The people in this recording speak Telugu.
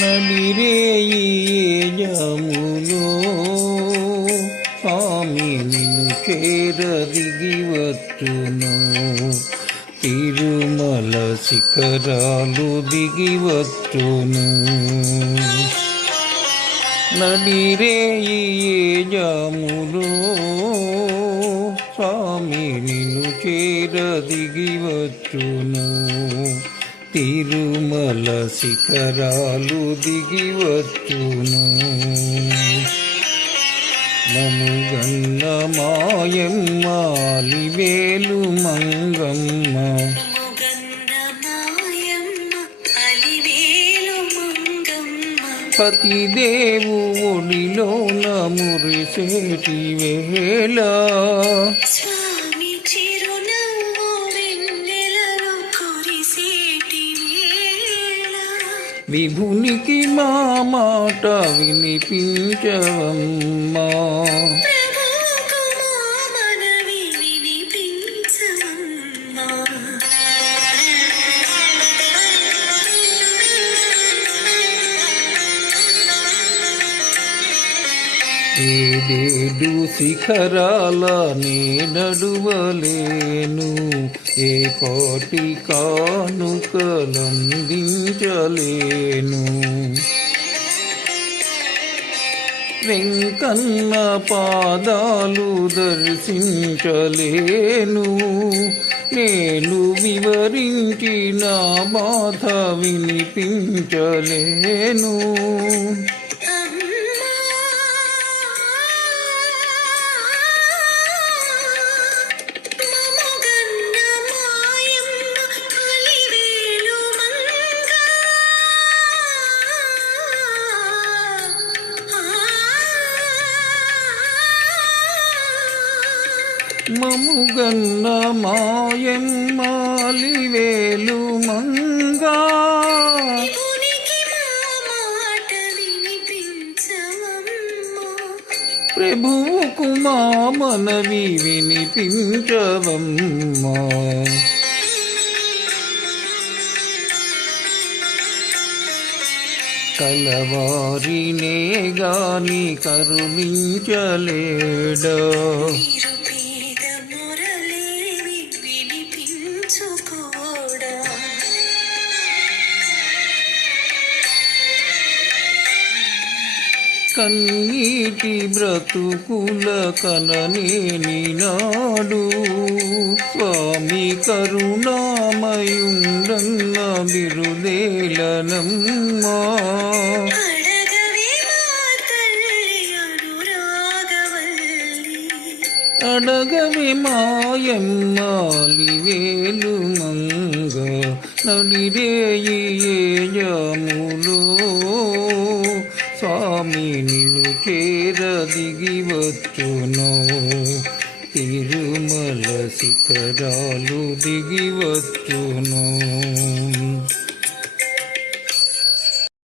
నడిరేయి జాములో స్వామి నిన్ను చేరదిగి వచ్చును. తిరుమల శిఖరాలు దిగి వచ్చును. నడిరేయి జాములో స్వామి నిన్ను చేరదిగి వచ్చును. తిరుమల శిఖరాలు దిగి వచ్చును. మముగన్న మాయమ్మ అలివేలు మంగమ్మ, పతిదేవు ఒడిలోన మురిసేటి వేళ విభునికి మా మాట వినిపించవమ్మా. ఏడేడు శిఖరాల నే నడువలేను, ఏ పాటి కానుకలందించలేను. వెంకన్న పాదాలు దర్శించలేను, నేను వివరించిన బాధ వినిపించలేను. మముగన్న మాయమ్మ అలివేలు మంగా, ప్రభువుకు మా మనవి వినిపించవమ్మా. కలవారినే గాని కరుణించలేడా, కన్నీటి బ్రతుకుల కననేని నాడు స్వామి కరుణామయుండన్న బిరుదేలనమ్మా. అడగవి మాయమ్మ అలివేలు మంగ, నడిరేయి జాములో స్వామి నిన్ను చేరదిగి వచ్చును. తిరుమల శిఖరాలు దిగి వచ్చును.